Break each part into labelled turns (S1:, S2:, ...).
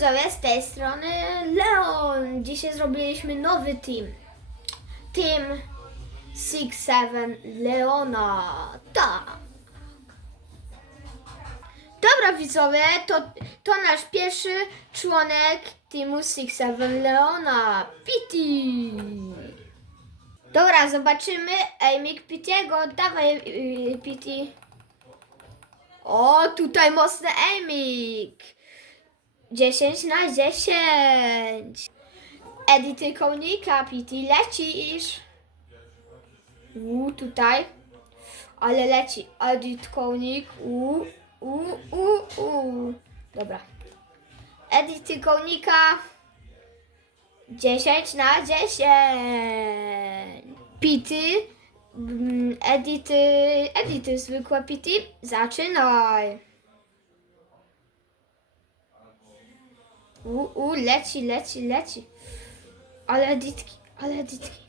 S1: widzowie, z tej strony Leon. Dzisiaj zrobiliśmy nowy team. Team 6-7 Leona. Tak. Dobra widzowie, to, to nasz pierwszy członek teamu 6-7 Leona. Pity. Dobra, zobaczymy Amik Pitiego. Dawaj Pity. O, tutaj mocny Amik. 10 na 10. Edyty kołnika, Pity, lecisz. U, tutaj. Ale leci. Edit kołnik. U, u, u, u. Dobra. Edyty kołnika. 10 na 10. Pity. mm, Edyty, edyty zwykłe pity. Zaczynaj. U, u, leci, leci, leci. Ale editki, ale editki.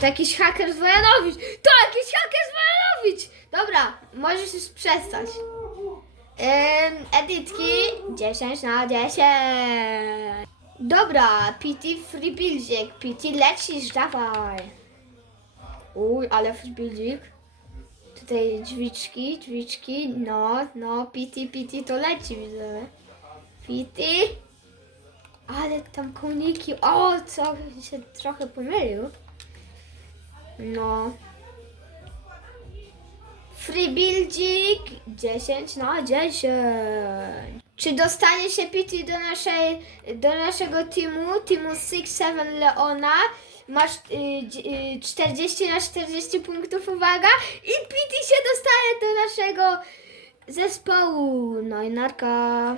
S1: To jakiś haker z Wojanowic. To jakiś haker z Wojanowic. Dobra, możesz już przestać. Ym, editki 10 na 10. Dobra, PT free buildzik. PT lecisz, dawaj. Uj, ale free. Tutaj drzwiczki, drzwiczki. No, no, PT, PT to leci, widzę. PT. Ale tam koniki. O, co się trochę pomylił. No. Free buildzik 10 na 10. Czy dostanie się Pity do, naszej, do naszego teamu, teamu 6-7 Leona? Masz y, y, 40 na 40 punktów, uwaga. I Pity się dostaje do naszego zespołu. No i narka.